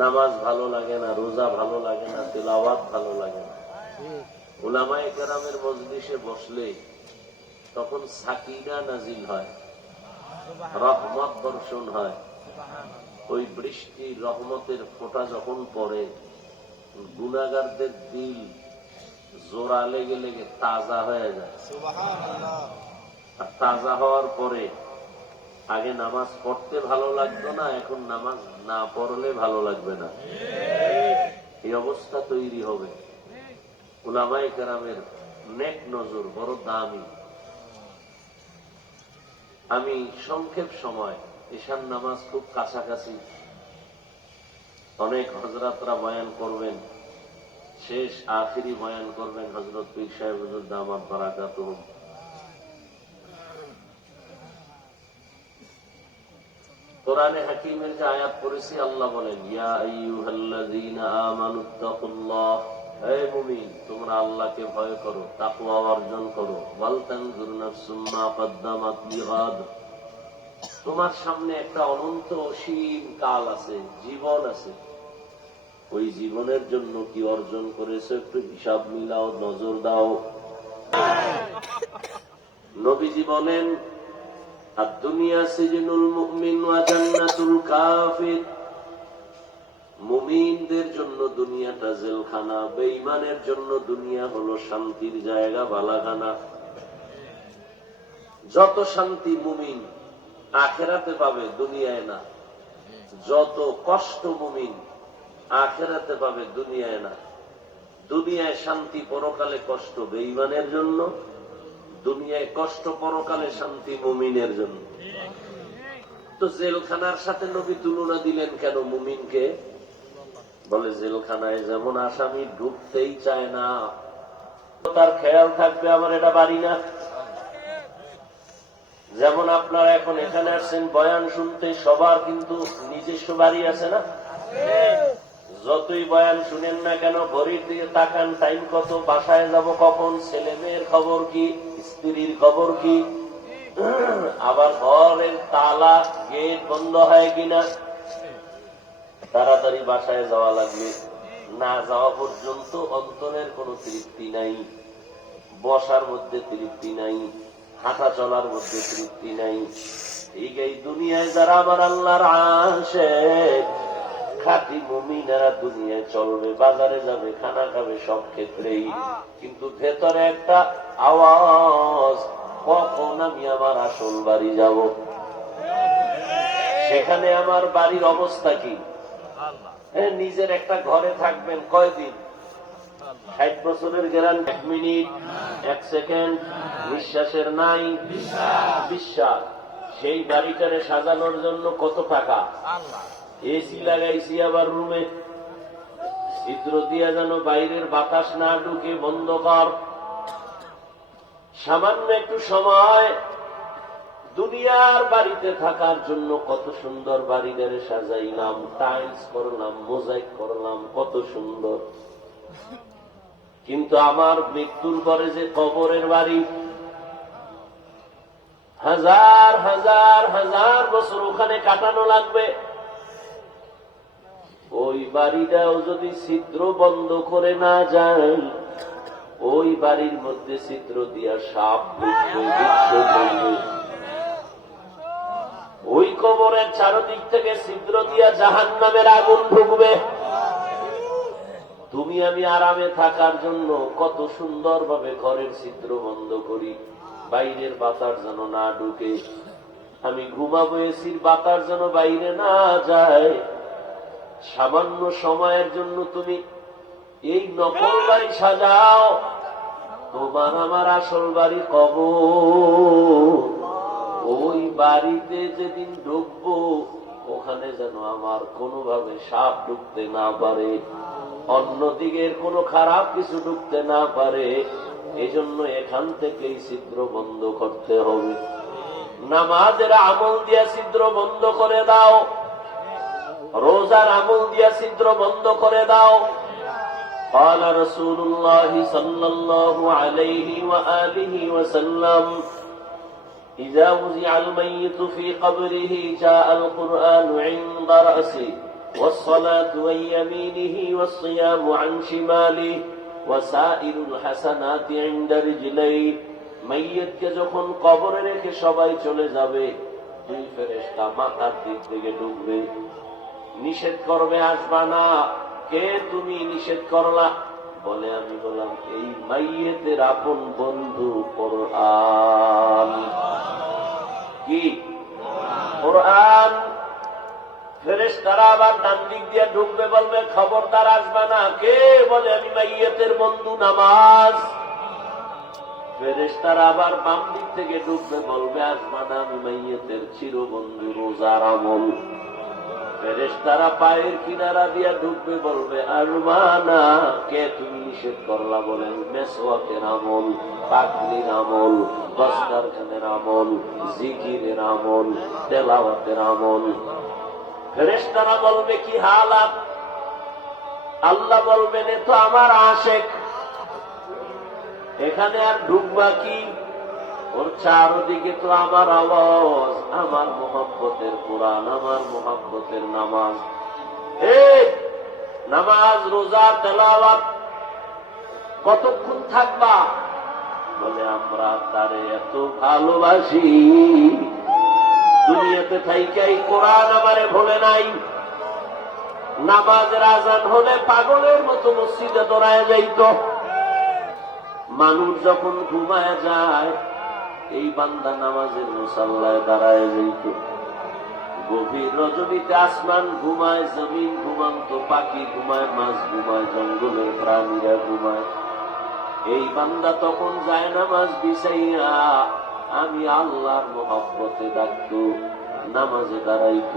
নামাজ ভালো লাগে না, রোজা ভালো লাগে না, তিলাওয়াত ভালো লাগে না। উলামায়ে কেরামের মজলিসে বসলে তখন সাকিনা নাজিল হয়, রহমত বর্ষণ হয়। ওই বৃষ্টি রহমতের ফোঁটা যখন পড়ে, গুনাহগারদের দিল জোড়া লেগে লেগে তাজা হয়ে যায়। আর তাজা হওয়ার পরে আগে নামাজ পড়তে ভালো লাগতো না, এখন নামাজ না পড়লে ভালো লাগবে না। এই অবস্থা তৈরি হবে। উলামায়ে কেরামের নেক নজর বড় দামি। আমি সংক্ষেপ সময়, ঈশান নামাজ খুব কাছাকাছি, অনেক হযরতরা বয়ান করবেন, শেষ আখিরি বয়ান করবেন হযরত পীর সাহেব হুজুর দামাত বারাকাতুহুম। কোরআনে হাকিমের যে আয়াত পড়েছি, আল্লাহ বলেন, ইয়া আইয়ুহাল্লাযীনা আমানুত্তাকুল্লাহ, হে মুমিন তোমরা আল্লাহকে ভয় করো, তাকওয়া অর্জন করো। ওয়াল তানজুর নাফসুম মা কদ্দামাত লিগাদ, তোমার সামনে একটা অনন্ত অসীম কাল আছে, জীবন আছে, ওই জীবনের জন্য কি অর্জন করেছো একটু হিসাব মিলাও, নজর দাও। নবীজি বলেন, আদ-দুনিয়া সিজনুল মুমিন ওয়া জান্নাতুল কাফির, মুমিনদের জন্য দুনিয়াটা জেলখানা, বেঈমানের জন্য দুনিয়া হলো শান্তির জায়গা, বালাখানা। যত শান্তি মুমিন আখিরাতে পাবে, দুনিয়ায় না। যত কষ্ট মুমিন আখিরাতে পাবে, দুনিয়ায় না। দুনিয়ায় শান্তি, পরকালে কষ্ট বেঈমানের জন্য, দুনিয়ায় কষ্ট, পরকালে শান্তি মুমিনের জন্য। তো জেলখানার সাথে নবী তুলনা দিলেন কেন মুমিনকে? বলে, জেলখানায় যেমন আসামি ঢুকতেই চায় না, তার খেয়াল থাকবে আমার এটা বাড়ি না। যেমন আপনারা এখন এখানে আসছেন বয়ান শুনতে, সবার কিন্তু নিজস্ব বাড়ি আছে না? যতই বয়ান শুনেন না কেন, ঘড়ির দিকে তাকান, টাইম কত, বাসায় যাব কখন, ছেলে মেয়ের খবর কি, স্ত্রীর খবর কি, আবার ঘরের তালা গেট বন্ধ হয় কিনা, তাড়াতাড়ি বাসায় যাওয়া লাগবে। না যাওয়া পর্যন্ত অন্তরের কোনো তৃপ্তি নাই, বসার মধ্যে তৃপ্তি নাই, হাঁটা চলার মধ্যে তৃপ্তি নাই। এই দুনিয়ায় যারা আমার আল্লাহর আশিক, খাঁটি মুমিনেরা দুনিয়ায় চলবে, বাজারে যাবে, খানা খাবে, সব ক্ষেত্রেই, কিন্তু ভেতরে একটা আওয়াজ, কখন আমি আমার আসল বাড়ি যাব, সেখানে আমার বাড়ির অবস্থা কি। নিজের একটা ঘরে থাকবেন কয়দিন? 60 বছরের গ্যারান্টি, 1 মিনিট 1 সেকেন্ড নিঃশ্বাসের নাই বিশ্বাস। সেই বাড়িটারে সাজানোর জন্য কত টাকা, এসি লাগাইছি, আবার রুমে ছিদ্র দিয়া যেন বাইরের বাতাস না ঢুকে, বন্ধ কর। সামান্য একটু সময় দুনিয়ার বাড়িতে থাকার জন্য কত সুন্দর বাড়িটারে সাজাইলাম, টাইলস করলাম, মোজাইক করলাম, কত সুন্দর। কিন্তু আমার মৃত্যুর পরে যে কবরের বাড়ি, হাজার হাজার হাজার বছর ওখানে কাটানো লাগবে, ওই বাড়িটাও যদি ছিদ্র বন্ধ করে না যায়, ওই বাড়ির মধ্যে ছিদ্র দিয়া সাপ ঢুকবে, ওই কবরের চারদিক থেকে ছিদ্র দিয়া জাহান্নামের আগুন ঢুকবে। তুমি আমি আরামে থাকার জন্য কত সুন্দরভাবে ঘরের ছিদ্র বন্ধ করি, বাইরের বাতাস যেন না ঢুকে। আমি ঘুমাবো, এসির বাতাস যেন বাইরে না যায়। সামান্য সময়ের জন্য তুমি এই নকল বাড়ি সাজাও, তোমার আমার আসল বাড়ি কবর। ওই বাড়িতে যেদিন ঢুকবো, ওখানে যেন আমার কোনোভাবে সাপ ঢুকতে না পারে, অন্যদিকের কোনো খারাপ কিছু ঢুকতে না পারে। এই জন্য এখান থেকেই ছিদ্র বন্ধ করতে হবে। নামাজের আমল দিয়া ছিদ্র বন্ধ করে দাও, রোজার আমল দিয়া ছিদ্র বন্ধ করে দাও। قال رسول الله صلى الله عليه وآله وسلم إذا وزع الميت في قبره جاء القرآن عند رأسه والصلاة عن يمينه والصيام عن شماله وسائر الحسنات عند رجليه। মাইয়িতকে যখন কবরে রেখে সবাই চলে যাবে, দুই ফেরেশতা মাথার দিক থেকে ঢুকবে, নিষেধ করবে আসবা না। কে তুমি নিষেধ করলা? বলে আমি বললাম এই মাইয়িতের আপন বন্ধু কোরআন। কি কোরআন? ফেরেশতারা আবার ডান দিক দিয়ে ঢুকবে, বলবে খবরদার আসবা না। কে? বলে আমি মাইয়িতের বন্ধু নামাজ। ফেরেশতারা আবার বাম দিক থেকে ঢুকবে, বলবে আসবা না, আমি মাইয়িতের চিরবন্ধু রোজার আমল। ফেরেশতারা পায়ের কিনারা দিয়া ঢুকবে, বলবে আসবা না। কে তুমি নিষেধ করলা? বলে মেসওয়াকের আমল, পাগড়ির আমল, দস্তরখানের আমল, জিকিরের আমল, তেলাওয়াতের আমল। ফেরেশতারা বলবে কি হালাত? আল্লাহ বলবেন এ তো আমার আশেক, এখানে আর ঢুকবা কি? ওর চারদিকে তো আমার আওয়াজ, আমার মোহাব্বতের কোরআন, আমার মোহাব্বতের নামাজ। নামাজ, রোজা, তেলাওয়াত কতক্ষণ থাকবা? বলে আমরা তারে এত ভালোবাসি, দুনিয়াতে থাইকাই কোরআন আমারে ভোলে নাই। নামাজের আজান হলে পাগলের মতো মসজিদে দৌড়ায় যাইত। মানুষ যখন ঘুমায় যায়, এই বান্দা নামাজের মুসাল্লায় দাঁড়ায় যাইত। গভীর রজনীতে আসমান ঘুমায়, জমিন ঘুমান্ত, পাখি ঘুমায়, মাছ ঘুমায়, জঙ্গলের প্রাণীরা ঘুমায়। এই বান্দা তখন যায় নামাজ বিছাইয়া আমি আল্লাহর মহব্বতে ডাকত, নামাজে দাঁড়াইত।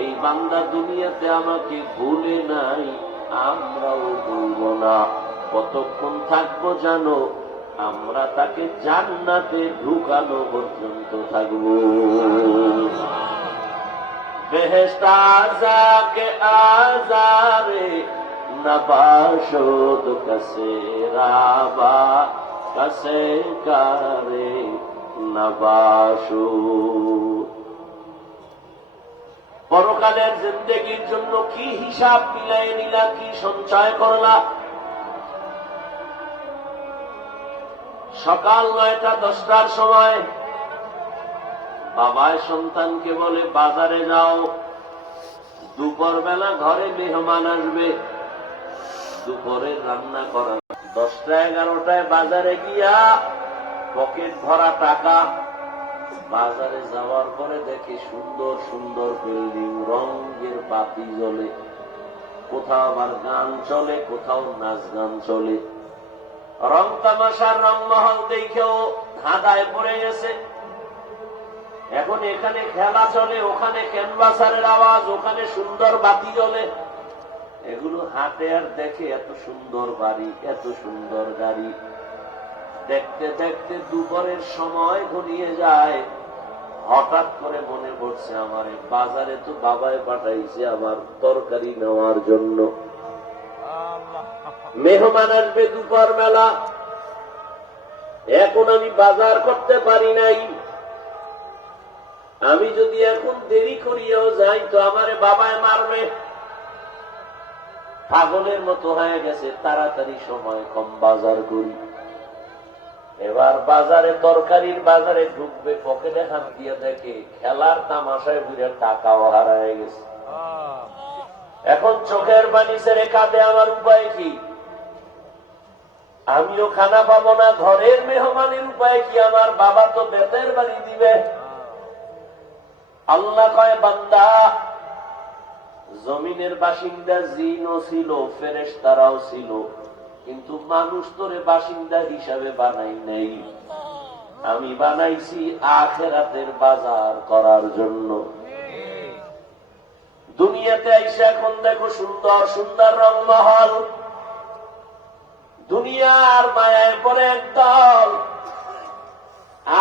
এই বান্দা দুনিয়াতে আমাকে ভুলে নাই, আমরাও ভুলব না। কতক্ষণ থাকবো জানো? আমরা তাকে জান্নাতে ঢুকানো পর্যন্ত থাকবো। বেহেশতা যাকে আজারে নবাশদ কসে রাবা কসে কারে নবাশু। পরকালের জিন্দেগির জন্য কি হিসাব মিলাই নিলা, কি সঞ্চয় করলা? সকাল 9টা-10টার সময় বাবায় সন্তানকে বলে বাজারে যাও, দুপুর বেলা ঘরে মেহমান আসবে, দুপুরের রান্না করা। 10টা-11টায় বাজারে গিয়া পকেট ভরা টাকা। বাজারে যাওয়ার পরে দেখে সুন্দর সুন্দর বিল্ডিং, রঙের বাতি জ্বলে, কোথাও আবার গান চলে, কোথাও নাচ গান চলে। রং তামাশার রংমহল দেখেও ধাঁধায় পড়ে গেছে। এখন এখানে খেলা চলে, ওখানে ক্যানভাসারের আওয়াজ, ওখানে সুন্দর বাতি জ্বলে। এগুলো হাটে আর দেখে এত সুন্দর বাড়ি, এত সুন্দর গাড়ি। দেখতে দেখতে দুপুরের সময় ঘনিয়ে যায়। হঠাৎ করে মনে পড়ছে আমার বাজারে তো বাবায় পাঠাইছে আমার তরকারি নেওয়ার জন্য। মেহমান আসবে দুপুর বেলা, এখন আমি বাজার করতে পারি নাই। আমি যদি এখন দেরি করিয়াও যাই তো আমারে বাবায় মারবে। পাগলের মতো হয়ে গেছে, তাড়াতাড়ি সময় কম, বাজার করি। এবার বাজারে তরকারির বাজারে ঢুকবে, পকেটে হাত দিয়ে দেখে খেলার তামাশায় ঘুরে টাকাও হারায় গেছে। এখন চোখের পানি ছেড়ে কাঁদে, আমার উপায় কি? আমিও খানা পাবো না, ঘরের মেহমানের উপায় কি? আমার বাবা তো বেতের বাড়ি দিবে। আল্লাহ কয় বান্দা, জমিনের বাসিন্দা জিনও ছিল, ফেরেশতারাও ছিল, কিন্তু মানুষ তোরে বাসিন্দা হিসাবে বানাই নেই। আমি বানাইছি আখিরাতের বাজার করার জন্য। দুনিয়াতে আইসা এখন দেখো সুন্দর সুন্দর রংমহল, দুনিয়ার মায়ায় পরে একদল।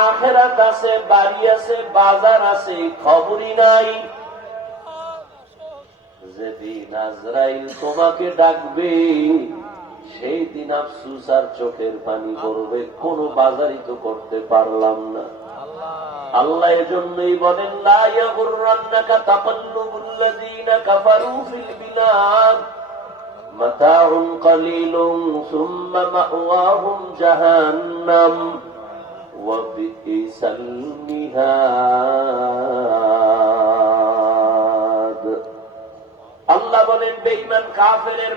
আখিরাত আছে, বাড়ি আছে, বাজার আছে, খবরই নাই। যেদিন আজরাইল তোমাকে ডাকবে, সেই দিন আফসোস আর চোখের পানি করবে, কোন বাজারই তো করতে পারলাম না। আল্লাহ এজন্যই বলেন লা ইয়াগুররান্নাকা তাকাল্লুবুল্লাযীনা কাফারু ফিল বিলাদ মাতাউন কালীলুন সুম্মা মাওয়াহুম জাহান্নাম ওয়া বিইসাল মিহাদ। আল্লাহ বলেন বেঈমান কাফেরের